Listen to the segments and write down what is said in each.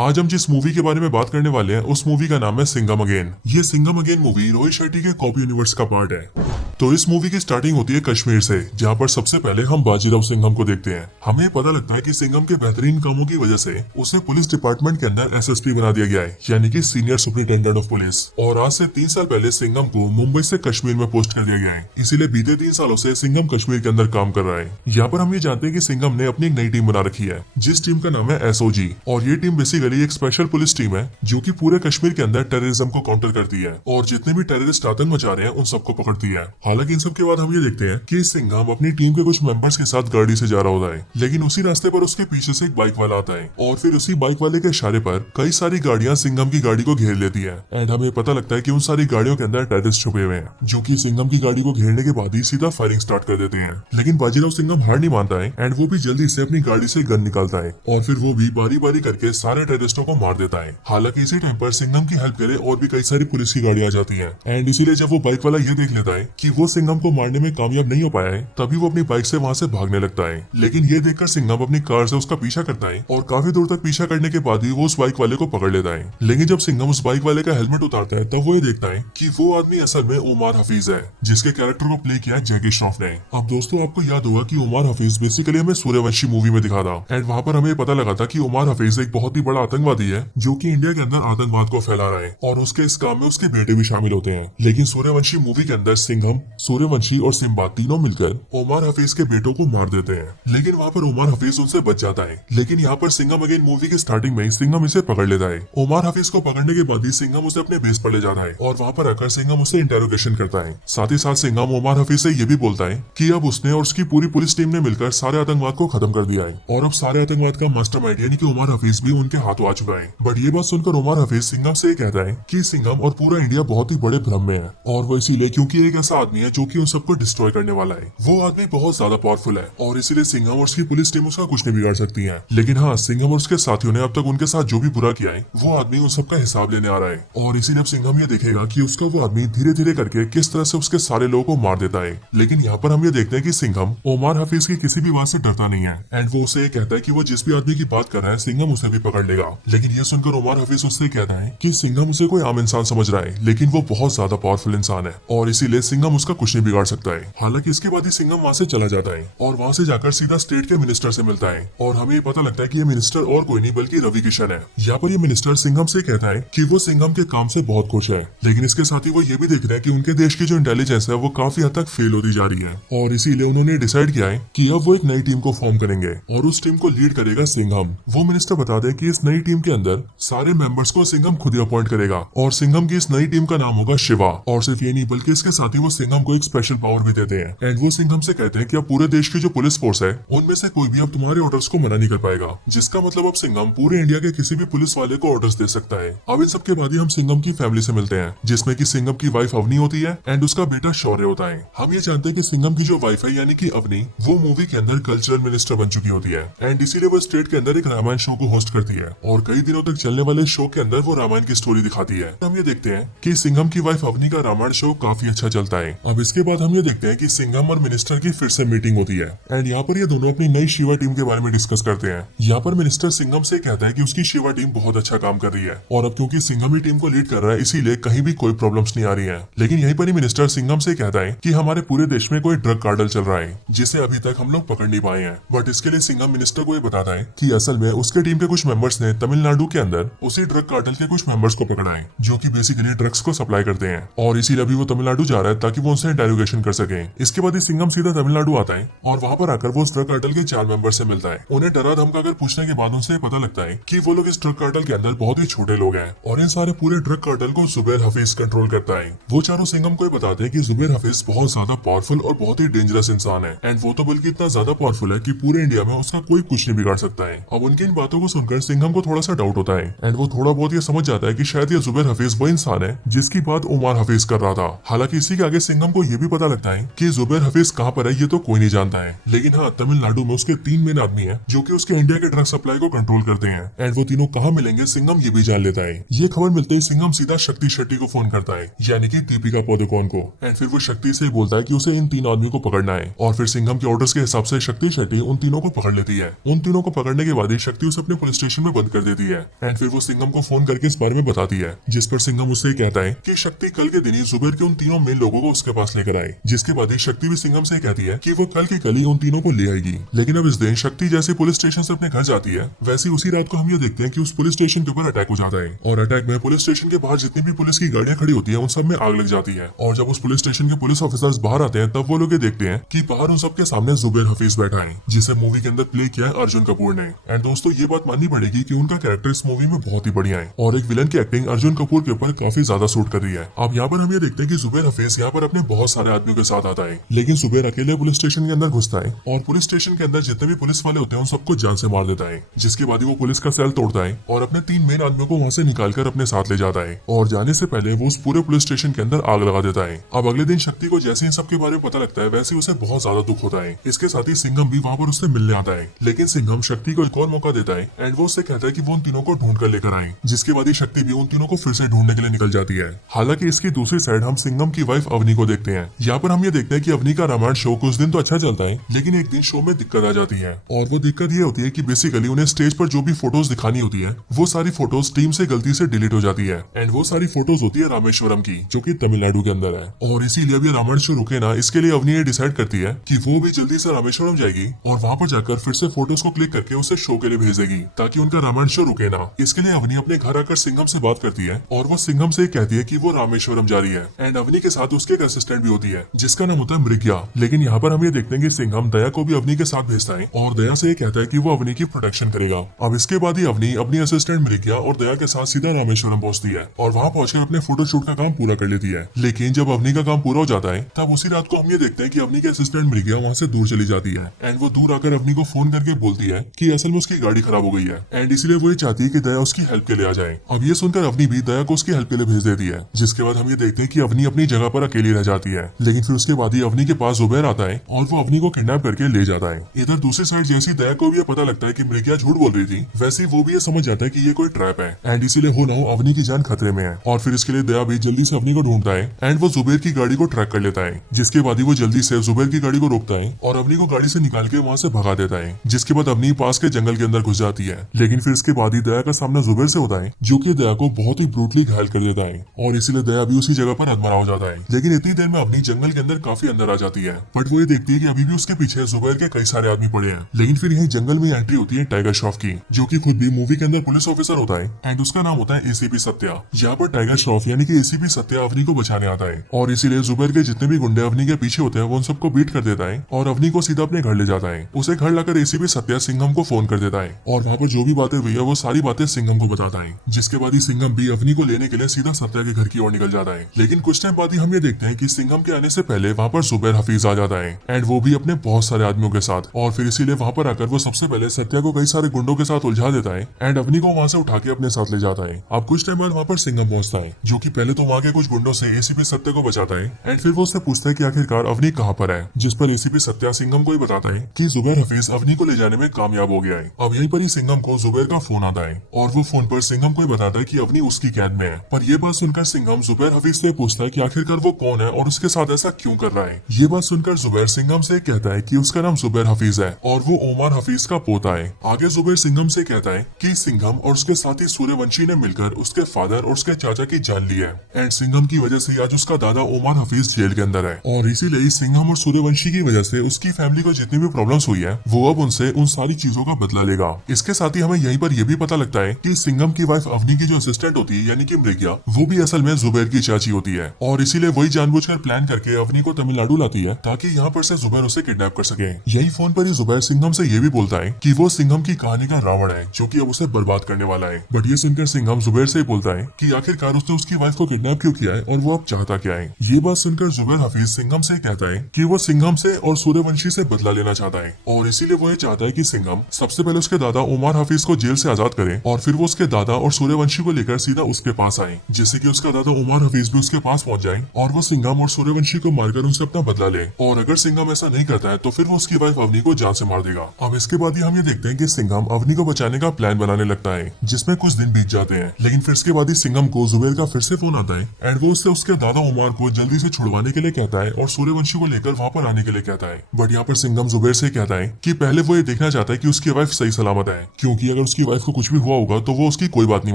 आज हम जिस मूवी के बारे में बात करने वाले हैं उस मूवी का नाम है सिंघम अगेन। ये सिंघम अगेन मूवी रोहित शेट्टी के कॉपी यूनिवर्स का पार्ट है। तो इस मूवी की स्टार्टिंग होती है कश्मीर से, जहाँ पर सबसे पहले हम बाजीराव सिंघम को देखते हैं। हमें पता लगता है कि सिंघम के बेहतरीन कामों की वजह से उसे पुलिस डिपार्टमेंट के अंदर एसएसपी बना दिया गया है, यानी कि सीनियर सुपरिटेंडेंट ऑफ पुलिस। और आज से 3 साल पहले सिंघम को मुंबई से कश्मीर में पोस्ट कर दिया गया है। इसीलिए बीते 3 सालों से सिंघम कश्मीर के अंदर काम कर रहा है। यहाँ पर हम ये जानते हैं कि सिंघम ने अपनी एक नई टीम बना रखी है, जिस टीम का नाम है एसओजी। और ये टीम बेसिकली एक स्पेशल पुलिस टीम है जो कि पूरे कश्मीर के अंदर टेररिज्म को काउंटर करती है और जितने भी टेररिस्ट आतंक मचा रहे हैं उन सबको पकड़ती है। हालांकि इन सब के बाद हम ये देखते हैं कि सिंघम अपनी टीम के कुछ मेंबर्स के साथ गाड़ी से जा रहा होता है, लेकिन उसी रास्ते पर उसके पीछे से एक बाइक वाला आता है और फिर उसी बाइक वाले के इशारे पर कई सारी गाड़ियां सिंघम की गाड़ी को घेर लेती है। एंड हमें पता लगता है कि उन सारी गाड़ियों के अंदर टेररिस्ट छुपे हुए हैं, जो कि सिंघम की गाड़ी को घेरने के बाद ही सीधा फायरिंग स्टार्ट कर देते हैं। लेकिन बाजीराव सिंघम हार नहीं मानता है एंड वो भी जल्दी से अपनी गाड़ी से गन निकालता है और फिर वो भी बारी बारी करके सारे टेररिस्टों को मार देता है। हालांकि इसी टाइम पर सिंघम की हेल्प के लिए और भी कई सारी पुलिस की गाड़ी आ जाती है। एंड इसीलिए जब वो बाइक वाला ये देख लेता है कि वो सिंघम को मारने में कामयाब नहीं हो पाया है, तभी वो अपनी बाइक से वहाँ से भागने लगता है। लेकिन ये देखकर सिंघम अपनी कार से उसका पीछा करता है और काफी दूर तक पीछा करने के बाद ही वो उस बाइक वाले को पकड़ लेता है। लेकिन जब सिंघम उस बाइक वाले का हेलमेट उतारता है तब वो ये देखता है कि वो आदमी असल में उमर हफीज है, जिसके कैरेक्टर को प्ले किया है जैकी श्रॉफ ने। अब दोस्तों आपको याद होगा कि उमर हफीज बेसिकली हमें सूर्यवंशी मूवी में दिखा था एंड वहाँ पर हमें पता लगा था कि उमर हफीज एक बहुत ही बड़ा आतंकवादी है जो कि इंडिया के अंदर आतंकवाद को फैला रहा है और उसके इस काम में उसके बेटे भी शामिल होते हैं। लेकिन सूर्यवंशी मूवी के अंदर सिंघम, सूर्यवंशी और सिम्बा तीनों मिलकर उमर हफीज के बेटों को मार देते हैं। लेकिन वहाँ पर उमर हफीज उनसे बच जाता है। लेकिन यहाँ पर सिंघम अगेन मूवी की स्टार्टिंग में सिंघम इसे पकड़ लेता है। उमर हफीज को पकड़ने के बाद ही सिंघम उसे अपने बेस पर ले जाता है और वहाँ पर आकर सिंघम उसे इंटेरोगेशन करता है। साथ ही साथ सिंघम उमर हफीज से ये भी बोलता है कि अब उसने और उसकी पूरी पुलिस टीम ने मिलकर सारे आतंकवाद को खत्म कर दिया है और अब सारे आतंकवाद का मास्टरमाइंड यानी कि उमर हफीज भी उनके हाथों आ चुका है। बट ये बात सुनकर उमर हफीज सिंघम से कहता है कि सिंघम और पूरा इंडिया बहुत ही बड़े भ्रम में है और वो इसीलिए क्योंकि एक ऐसा आदमी है जो कि उन सबको डिस्ट्रॉय करने वाला है। वो आदमी बहुत ज्यादा पावरफुल है और इसीलिए सिंघम और उसकी पुलिस टीम उसका कुछ नहीं बिगाड़ सकती है। लेकिन हाँ, सिंघम और उसके साथियों ने अब तक उनके साथ जो भी बुरा किया है वो आदमी उन सबका हिसाब लेने आ रहा है और इसीलिए अब सिंघम ये देखेगा कि उसका वो आदमी धीरे धीरे करके किस तरह से उसके सारे लोगों को मार देता है। लेकिन यहाँ पर हम ये देखते हैं कि सिंघम उमर हफीज की किसी भी बात से डरता नहीं है एंड वो उसे कहता है कि वो जिस भी आदमी की बात कर रहा है सिंघम उसे भी पकड़ लेगा। लेकिन ये सुनकर उमर हफीज उससे कहता है कि सिंघम उसे कोई आम इंसान समझ रहा है, लेकिन वो बहुत ज्यादा पावरफुल इंसान है और इसीलिए सिंघम उसका कुछ नहीं बिगाड़ सकता है। हालांकि इसके बाद ही सिंघम वहाँ से चला जाता है और वहाँ से जाकर सीधा स्टेट के मिनिस्टर से मिलता है और हमें ये पता लगता है कि ये मिनिस्टर और कोई नहीं बल्कि रवि किशन है। यहाँ पर ये मिनिस्टर सिंघम से कहता है कि वो सिंघम के काम से बहुत खुश है, लेकिन इसके साथ ही वो ये भी देख रहा है कि उनके देश की जो इंटेलिजेंस है वो काफी हद तक फेल होती जा रही है और इसीलिए उन्होंने डिसाइड किया है कि अब वो एक नई टीम को फॉर्म करेंगे और उस टीम को लीड करेगा सिंघम। वो मिनिस्टर बता दे कि इस नई टीम के अंदर सारे मेंबर्स को सिंघम खुद ही अपॉइंट करेगा और सिंघम की इस नई टीम का नाम होगा शिवा। और सिर्फ ये नहीं बल्कि इसके साथ ही वो सिंघम को एक स्पेशल पावर भी देते हैं एंड वो सिंघम से कहते हैं कि अब पूरे देश की जो पुलिस फोर्स है उनमें से कोई भी अब तुम्हारे ऑर्डर्स को मना नहीं कर पाएगा, जिसका मतलब अब सिंघम पूरे इंडिया के किसी भी पुलिस वाले को ऑर्डर्स दे सकता है। अब इन सब के बाद ही हम सिंघम की फैमिली से मिलते हैं, जिसमें कि सिंघम की वाइफ अवनी होती है एंड उसका बेटा शौर्य होता है। हम ये जानते हैं कि सिंघम की जो वाइफ है यानी कि अवनी, वो मूवी के अंदर कल्चरल मिनिस्टर बन चुकी होती है एंड इसीलिए वो स्टेट के अंदर एक रामायण शो को होस्ट करती है और कई दिनों तक चलने वाले शो के अंदर वो रामायण की स्टोरी दिखाती है। हम ये देखते हैं कि सिंघम की वाइफ अवनी का रामायण शो काफी अच्छा चलता है। अब इसके बाद हम ये देखते हैं कि सिंघम और मिनिस्टर की फिर से मीटिंग होती है एंड यहाँ पर ये दोनों अपनी नई शिवा टीम के बारे में डिस्कस करते हैं। यहाँ पर मिनिस्टर सिंघम से कहता है कि उसकी शिवा टीम बहुत अच्छा काम कर रही है और अब क्योंकि सिंघम ही टीम को लीड कर रहा है इसीलिए कहीं भी कोई प्रॉब्लम्स नहीं आ रही है। लेकिन यहीं पर ही मिनिस्टर सिंघम से कहता है कि हमारे पूरे देश में कोई ड्रग कार्टेल चल रहा है जिसे अभी तक हम लोग पकड़ नहीं पाए हैं। बट इसके लिए सिंघम मिनिस्टर को ये बताता है कि असल में उसके टीम के कुछ मेंबर्स ने तमिलनाडु के अंदर उसी ड्रग कार्टेल के कुछ मेंबर्स को पकड़ा है जो कि बेसिकली ड्रग्स को सप्लाई करते हैं और इसीलिए अभी वो तमिलनाडु जा रहा है ताकि वो उनसे इंटेरोगेशन कर सके। इसके बाद ही सिंघम सीधा तमिलनाडु आता है और वहाँ पर आकर वो उस ड्रग कार्टेल के 4 मेंबर से मिलता है। उन्हें डरा धमकाकर पूछने के बाद उनसे पता लगता है कि वो लोग इस ड्रग कार्टेल के अंदर बहुत ही छोटे लोग हैं और इन सारे पूरे ड्रग कार्टेल को जुबैर हफीज कंट्रोल करता है। वो चारों सिंघम को बताते हैं कि जुबैर हफीज बहुत ज्यादा पावरफुल और बहुत ही डेंजरस इंसान है एंड वो तो बल्कि इतना ज्यादा पावरफुल है कि पूरे इंडिया में उसका कोई कुछ नहीं बिगाड़ सकता है। अब उनकी इन बातों को सुनकर सिंघम को थोड़ा सा डाउट होता है एंड वो थोड़ा बहुत ये समझ जाता है कि शायद ये जुबैर हफीज वो इंसान है जिसकी बात उमर हफीज कर रहा था। हालांकि इसी के आगे सिंघम सिंघम को ये भी पता लगता है कि जुबैर हफीज कहाँ पर है ये तो कोई नहीं जानता है, लेकिन हाँ तमिलनाडु में उसके 3 मेन आदमी हैं जो कि उसके इंडिया के ड्रग सप्लाई को कंट्रोल करते हैं। एंड वो तीनों कहाँ मिलेंगे सिंघम ये भी जान लेता है। ये खबर मिलते ही सिंघम सीधा शक्ति शेट्टी को फोन करता है, यानी कि दीपिका पादुकोण को। एंड फिर वो शक्ति से बोलता है कि उसे इन 3 आदमियों को पकड़ना है। और फिर सिंघम के ऑर्डर्स के हिसाब से शक्ति शेट्टी उन तीनों को पकड़ लेती है। उन तीनों को पकड़ने के बाद ही शक्ति उसे अपने पुलिस स्टेशन में बंद कर देती है। एंड फिर वो सिंघम को फोन करके इस बारे में बताती है, जिस पर सिंघम उससे कहता है कि शक्ति कल के दिन ही जुबैर के उन तीनों मेन लोगों को उसके पास लेकर आए। जिसके बाद ही शक्ति भी सिंघम से कहती है कि वो कल के कल ही उन तीनों को ले आएगी। लेकिन अब इस दिन शक्ति जैसे पुलिस स्टेशन से अपने घर जाती है, वैसे उसी रात को हम ये देखते हैं कि उस पुलिस स्टेशन के ऊपर अटैक हो जाता है। और अटैक में पुलिस स्टेशन के बाहर जितनी भी पुलिस की गाड़ियां खड़ी होती है उन सब में आग लग जाती है। और जब उस पुलिस स्टेशन के पुलिस ऑफिसर्स बाहर आते हैं तब वो लोग ये देखते हैं कि बाहर उन सबके सामने जुबैर हफीज बैठा है, जिसे मूवी के अंदर प्ले किया है अर्जुन कपूर ने। एंड दोस्तों ये बात माननी पड़ेगी कि उनका कैरेक्टर इस मूवी में बहुत ही बढ़िया है और एक विलन की एक्टिंग अर्जुन कपूर के ऊपर काफी ज्यादा सूट कर रही है। अब यहाँ पर हम ये देखते हैं कि जुबैर हफीज यहाँ पर अपने बहुत सारे आदमियों के साथ आता है, लेकिन जुबैर अकेले पुलिस स्टेशन के अंदर घुसता है और पुलिस स्टेशन के अंदर जितने भी पुलिस वाले होते हैं उन सबको जान से मार देता है। जिसके बाद वो पुलिस का सेल तोड़ता है और अपने 3 मेन आदमियों को वहाँ से निकालकर अपने साथ ले जाता है। और जाने से पहले वो उस पूरे पुलिस स्टेशन के अंदर आग लगा देता है। अब अगले दिन शक्ति को जैसे इन सबके बारे में पता लगता है वैसे उसे बहुत ज्यादा दुख होता है। इसके साथ ही सिंघम भी वहाँ पर उससे मिलने आता है, लेकिन सिंघम शक्ति को एक और मौका देता है एंड वो उससे कहता है कि वो उन तीनों को ढूंढ कर लेकर आए। जिसके बाद ही शक्ति भी उन तीनों को फिर से ढूंढने के लिए निकल जाती है। हालांकि इसकी दूसरी साइड हम सिंघम की वाइफ अवनी को देखते हैं। यहाँ पर हम ये देखते हैं कि अवनी का रामायण शो कुछ दिन तो अच्छा चलता है, लेकिन एक दिन शो में दिक्कत आ जाती है। और वो दिक्कत ये होती है कि बेसिकली उन्हें स्टेज पर जो भी फोटोज दिखानी होती है वो सारी फोटोज टीम से गलती से डिलीट हो जाती है। एंड वो सारी फोटोज होती है रामेश्वरम की, जो कि तमिलनाडु के अंदर है। और इसीलिए अब ये रामायण शो रुके ना, इसके लिए अवनी ये डिसाइड करती है कि वो भी जल्दी से रामेश्वरम जाएगी और वहाँ पर जाकर फिर से फोटोज को क्लिक करके उसे शो के लिए भेज देगी ताकि उनका रामायण शो रुके ना। इसके लिए अवनी अपने घर आकर सिंघम से बात करती है और वो सिंघम से कहती है कि वो रामेश्वरम जा रही है। एंड अवनी के साथ उसके एक असिस्टेंट भी होती है जिसका नाम होता है मृग्या। लेकिन यहाँ पर हम ये देखते हैं कि सिंघम दया को भी अवनी के साथ भेजता है और दया से ये कहता है कि वो अवनी की प्रोटेक्शन करेगा। अब इसके बाद ही अवनी अपनी असिस्टेंट मृग्या और दया के साथ सीधा रामेश्वरम पहुंचती है और वहाँ पहुंचकर अपने फोटोशूट का काम पूरा कर लेती है। लेकिन जब अवनी का काम पूरा हो जाता है तब उसी रात को हम ये देखते हैं कि अवनी की असिस्टेंट मृग्या वहाँ से दूर चली जाती है। एंड वो दूर आकर अवनी को फोन करके बोलती है कि असल में उसकी गाड़ी खराब हो गई है एंड इसलिए वो ये चाहती है कि दया उसकी हेल्प के लिए आ जाए। अब ये सुनकर अवनी भी दया को उसकी हेल्प के लिए भेज देती है। जिसके बाद हम ये देखते हैं कि अवनी अपनी जगह पर अकेली रह जाती है। लेकिन फिर उसके बाद ही अवनी के पास जुबैर आता है और वो अवनी को किडनैप करके ले जाता है। इधर दूसरी साइड जैसी दया को भी ये पता लगता है कि मृग्या झूठ बोल रही थी, वैसे वो भी ये समझ जाता है कि ये कोई ट्रैप है एंड इसीलिए हो ना हो अवनी की जान खतरे में है। और फिर इसके लिए दया भी जल्दी से अवनी को ढूंढता है एंड वो जुबैर की गाड़ी को ट्रैक कर लेता है। जिसके बाद ही वो जल्दी से जुबैर की गाड़ी को रोकता है और अवनी को गाड़ी से निकाल के वहाँ से भगा देता है। जिसके बाद अवनी पास के जंगल के अंदर घुस जाती है। लेकिन फिर इसके बाद ही दया का सामना जुबैर से होता है जो कि दया को बहुत ही ब्रूटली घायल कर देता है और इसीलिए दया भी उसी जगह पर अधमरा हो जाता है। लेकिन इतनी देर में अवनी जंगल के अंदर काफी अंदर आ जाती है, बट वो ये देखती है कि अभी भी उसके पीछे जुबैर के कई सारे आदमी पड़े हैं। लेकिन फिर यही जंगल में एंट्री होती है टाइगर श्रॉफ की, जो कि खुद भी मूवी के अंदर पुलिस ऑफिसर होता है एंड उसका नाम होता है एसीपी सत्या। यहाँ पर टाइगर श्रॉफ यानी कि एसीपी सत्या अवनी को बचाने आता है और इसीलिए जुबैर के जितने भी गुंडे अवनी के पीछे होते हैं वो उन सबको बीट कर देता है और अवनी को सीधा अपने घर ले जाता है। उसे घर लाकर एसीपी सत्या सिंघम को फोन कर देता है और वहाँ पर जो भी बातें हुई है वो सारी बातें सिंघम को बताता है। जिसके बाद ही सिंघम भी अवनी को लेने के लिए सीधा सत्या के घर की ओर निकल जाता है। लेकिन कुछ टाइम बाद ही हम ये देखते हैं कि सिंघम के आने से पहले वहाँ पर जुबैर हफीज आ जाता है एंड वो भी अपने बहुत सारे आदमियों के साथ। और फिर इसीलिए वहाँ पर आकर वो सबसे पहले सत्या को कई सारे गुंडों के साथ उलझा देता है एंड अवनी को वहाँ से उठा के अपने साथ ले जाता है। अब कुछ टाइम बाद वहाँ पर सिंघम पहुंचता है जो कि पहले तो वहाँ के कुछ गुंडों से एसीपी सत्या को बचाता है एंड फिर वो उससे पूछता है कि आखिरकार अवनी कहाँ पर है। जिस पर एसीपी सत्या सिंघम को ही बताता है कि जुबैर हफीज अवनी को ले जाने में कामयाब हो गया है। अब यहीं पर ही सिंघम को जुबैर का फोन आता है और वो फोन पर सिंघम को ही बताता है कि अवनी उसकी कैद में है। पर ये बात सुनकर सिंघम जुबैर हफीज से पूछता है कि आखिरकार वो कौन है और उसके साथ ऐसा क्यों कर रहा है। ये बात सुनकर जुबैर सिंघम से कहता है कि उसका नाम जुबैर हफीज है और वो ओमर हफीज का पोता है। आगे जुबैर सिंघम से कहता है कि सिंघम और उसके साथी सूर्यवंशी ने मिलकर उसके फादर और उसके चाचा की जान ली है एंड सिंघम की वजह से आज उसका दादा ओमर हफीज जेल के अंदर है और इसीलिए सिंघम और सूर्यवंशी की वजह से उसकी फैमिली को जितनी भी प्रॉब्लम्स हुई है वो अब उनसे उन सारी चीजों का बदला लेगा। इसके साथ ही हमें यहीं पर यह भी पता लगता है कि सिंघम की वाइफ अवनी की जो असिस्टेंट होती है यानी कि मृग्या, वो भी असल में जुबैर की चाची होती है और इसीलिए वही जानबूझकर प्लान करके अवनी को तमिलनाडु लाती है ताकि यहाँ पर से जुबैर उसे किडनैप कर सके। यही फोन पर ही जुबैर सिंघम से ये भी बोलता है कि वो सिंघम की कहानी का रावण है जो कि अब उसे बर्बाद करने वाला है। बट ये सुनकर सिंघम जुबैर से बोलता है कि आखिरकार उसने उसकी वाइफ को किडनैप क्यों किया है और वो अब चाहता क्या है। ये बात सुनकर जुबैर हफीज सिंघम से कहता है कि वो सिंघम से और सूर्यवंशी से बदला लेना चाहता है और इसीलिए वो ये चाहता है कि सिंघम सबसे पहले उसके दादा उमर हफीज को जेल से आजाद करे और फिर वो उसके दादा और सूर्यवंशी को लेकर सीधा उसके पास आए, जिससे कि उसका दादा उमर हफीज भी उसके पास पहुंच जाए और वो सिंघम सिंघम और सूर्यवंशी को मारकर उनसे अपना बदला ले, और अगर सिंघम ऐसा नहीं करता है तो फिर वो उसकी वाइफ अवनी को जान से मार देगा। अब इसके बाद ही हम ये देखते हैं कि सिंघम अवनी को बचाने का प्लान बनाने लगता है, जिसमें कुछ दिन बीत जाते हैं। लेकिन फिर इसके बाद ही सिंघम को जुबेर का फिर से फोन आता है एंड वो उससे उसके दादा उमर को जल्दी से छुड़वाने के लिए कहता है और सूर्यवंशी को लेकर वहां पर आने के लिए कहता है। बट यहाँ पर सिंघम जुबेर से कहता है कि पहले वो ये देखना चाहता है कि उसकी वाइफ सही सलामत है, क्योंकि अगर उसकी वाइफ को कुछ भी हुआ होगा तो वो उसकी कोई बात नहीं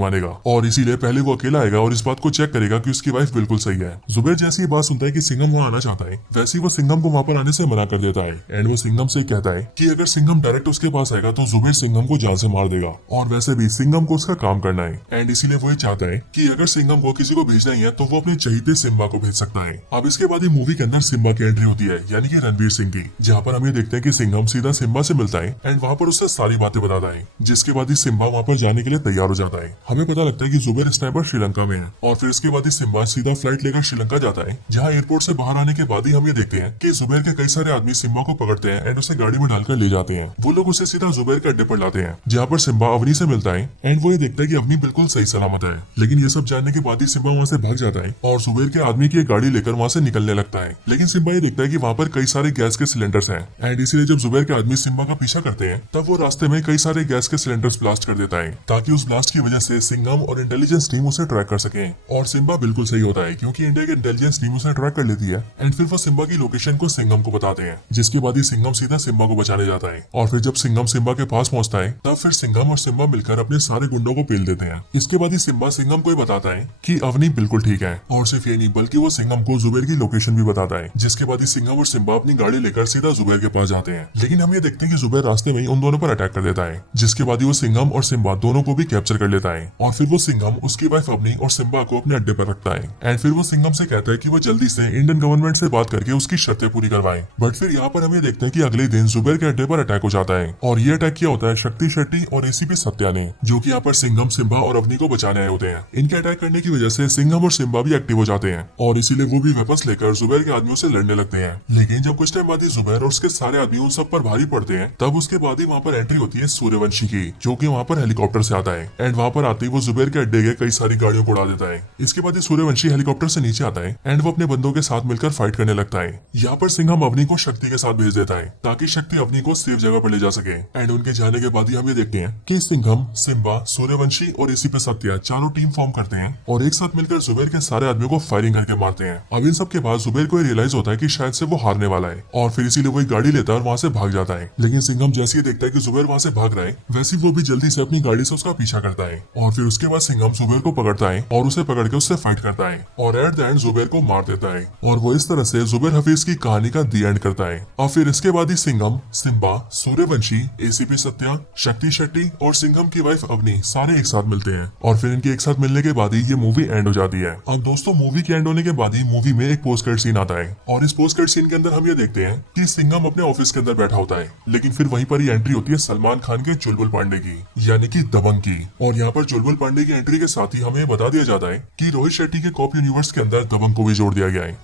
मानेगा, और इसीलिए पहले वो अकेला आएगा और इस बात को चेक करेगा कि उसकी वाइफ बिल्कुल सही है। जुबेर जैसी ये बात सुनता है कि सिंघम वहाँ आना चाहता है, वैसे ही वो सिंघम को वहाँ पर आने से मना कर देता है एंड वो सिंघम से कहता है कि अगर सिंघम डायरेक्ट उसके पास आएगा तो जुबेर सिंघम को जान से मार देगा, और वैसे भी सिंघम को उसका काम करना है एंड इसीलिए वो ये चाहता है कि अगर सिंघम को किसी को भेजना ही है तो वो अपने चहीते सिम्बा को भेज सकता है। अब इसके बाद ही मूवी के अंदर सिम्बा की एंट्री होती है, यानी कि रणवीर सिंह की, जहाँ पर हम ये देखते हैं कि सिंघम सीधा सिम्बा से मिलता है एंड वहाँ पर उससे सारी बातें बताता है, जिसके बाद ही सिम्बा वहाँ पर जाने के लिए तैयार हो जाता है। हमें पता लगता है कि जुबेर इस टाइम पर श्रीलंका में है, और फिर इसके बाद ही सिम्बा सीधा फ्लाइट लेकर श्रीलंका जाता है, जहाँ एयरपोर्ट से बाहर आने के बाद ही हम ये देखते हैं कि जुबेर के कई सारे आदमी सिम्बा को पकड़ते हैं एंड उसे गाड़ी में डालकर ले जाते हैं। वो लोग उसे सीधा जुबेर के अड्डे पर लाते हैं, जहाँ पर सिम्बा अवनी से मिलता है एंड वो ये देखता है कि अवनी बिल्कुल सही सलामत है। लेकिन ये सब जानने के बाद ही सिम्बा वहाँ से भाग जाता है और जुबेर के आदमी की एक गाड़ी लेकर वहाँ से निकलने लगता है। लेकिन सिम्बा ये देखता है कि वहाँ पर कई सारे गैस के सिलेंडर्स हैं एंड इसीलिए जब जुबेर के आदमी सिम्बा का पीछा करते हैं तब वो रास्ते में कई सारे गैस के सिलेंडर्स ब्लास्ट कर देता है, ताकि उस ब्लास्ट की वजह से सिंघम और इंटेलिजेंस टीम उसे ट्रैक कर सके। और सिम्बा बिल्कुल सही होता है, क्योंकि इंडिया की इंटेलिजेंस टीम उसे ट्रैक कर लेती है एंड फिर वो सिम्बा की लोकेशन को सिंघम को बताते हैं, जिसके बाद ही सिंघम सीधा सिम्बा को बचाने जाता है। और फिर जब सिंघम सिम्बा के पास पहुंचता है तब फिर सिंघम और सिम्बा मिलकर अपने सारे गुंडों को पेल देते हैं। इसके बाद ही सिम्बा सिंघम को बताता है कि अवनी बिल्कुल ठीक है, और सिर्फ ये नहीं बल्कि वो सिंघम को जुबेर की लोकेशन भी बताता है, जिसके बाद ही सिंघम और सिम्बा अपनी गाड़ी लेकर सीधा जुबेर के पास जाते हैं। लेकिन हम ये देखते हैं कि जुबेर रास्ते में ही उन दोनों पर अटैक कर देता है, जिसके बाद ही वो सिंघम और सिम्बा दोनों को भी कैप्चर कर लेता है, और फिर वो सिंघम उसकी वाइफ अवनी और सिम्बा को अपने अड्डे पर रखता है एंड फिर वो सिंघम से कहता है कि वो जल्दी से इंडियन गवर्नमेंट से बात करके उसकी शर्तें पूरी करवाए। बट फिर यहाँ पर हम ये देखते हैं कि अगले दिन जुबेर के अड्डे पर अटैक हो जाता है, और ये अटैक किया होता है शक्ति शेट्टी और एसीपी सत्या ने, जो कि यहाँ पर सिंघम सिम्बा और अवनी को बचाने आए होते हैं। इनके अटैक करने की वजह से सिंघम और सिम्बा भी एक्टिव हो जाते हैं, और इसीलिए वो भी वेपन्स लेकर जुबेर के आदमियों से लड़ने लगते हैं। लेकिन जब कुछ टाइम बाद ही जुबेर और उसके सारे आदमी उन सब पर भारी पड़ते हैं, तब उसके बाद ही वहाँ पर एंट्री होती है सूर्यवंशी की, जो कि वहाँ पर हेलीकॉप्टर से आता है एंड वहाँ पर आते ही वो जुबेर के अड्डे के कई सारी गाड़ियों को उड़ा देता है। इसके बाद सूर्यवंशी हेलीकॉप्टर से नीचे आता है एंड वो अपने बंदों के साथ मिलकर फाइट करने लगता है। यहाँ पर सिंघम अवनी को शक्ति के साथ भेज देता है, ताकि शक्ति अवनी को सेफ जगह पर ले जा सके। एंड उनके जाने के बाद ही हम ये देखते हैं कि सिंघम, सिम्बा, सूर्यवंशी और एसीपी सत्या चारों टीम फॉर्म करते हैं और एक साथ मिलकर जुबेर के सारे आदमियों को फायरिंग करके मारते हैं। अब इन सब के बाद जुबेर को रियलाइज होता है कि शायद से वो हारने वाला है, और फिर इसीलिए वो एक गाड़ी लेता है और वहाँ से भाग जाता है। लेकिन सिंघम जैसे ही देखता है कि जुबेर वहाँ से भाग रहा है, वैसे वो भी जल्दी से अपनी गाड़ी से उसका पीछा करता है, और फिर उसके बाद सिंघम जुबेर को पकड़ता है और उसे पकड़ के उससे फाइट करता है, और एट द एंड जुबेर को मार देता है। और वो इस तरह से जुबेर हफीज की कहानी का दी एंड करता है। और फिर इसके बाद ही सिंघम, सिम्बा, सूर्यवंशी, एसीपी सत्या, शक्ति शेट्टी और सिंघम की वाइफ अवनी सारे एक साथ मिलते हैं, और फिर इनके एक साथ मिलने के बाद ही ये मूवी एंड हो जाती है। अब दोस्तों मूवी के एंड होने के बाद ही मूवी में एक पोस्ट क्रेडिट सीन आता है, और इस पोस्ट क्रेडिट सीन के अंदर हम ये देखते हैं कि सिंघम अपने ऑफिस के अंदर बैठा होता है, लेकिन फिर वहीं पर ही एंट्री होती है सलमान खान के चुलबुल पांडे की, यानी कि दबंग की। और यहाँ पर चुलबुल पांडे की एंट्री के साथ ही हमें बता दिया जाता है कि रोहित शेट्टी के कॉप यूनिवर्स के अंदर दबंग को भी जोड़ दिया गया है।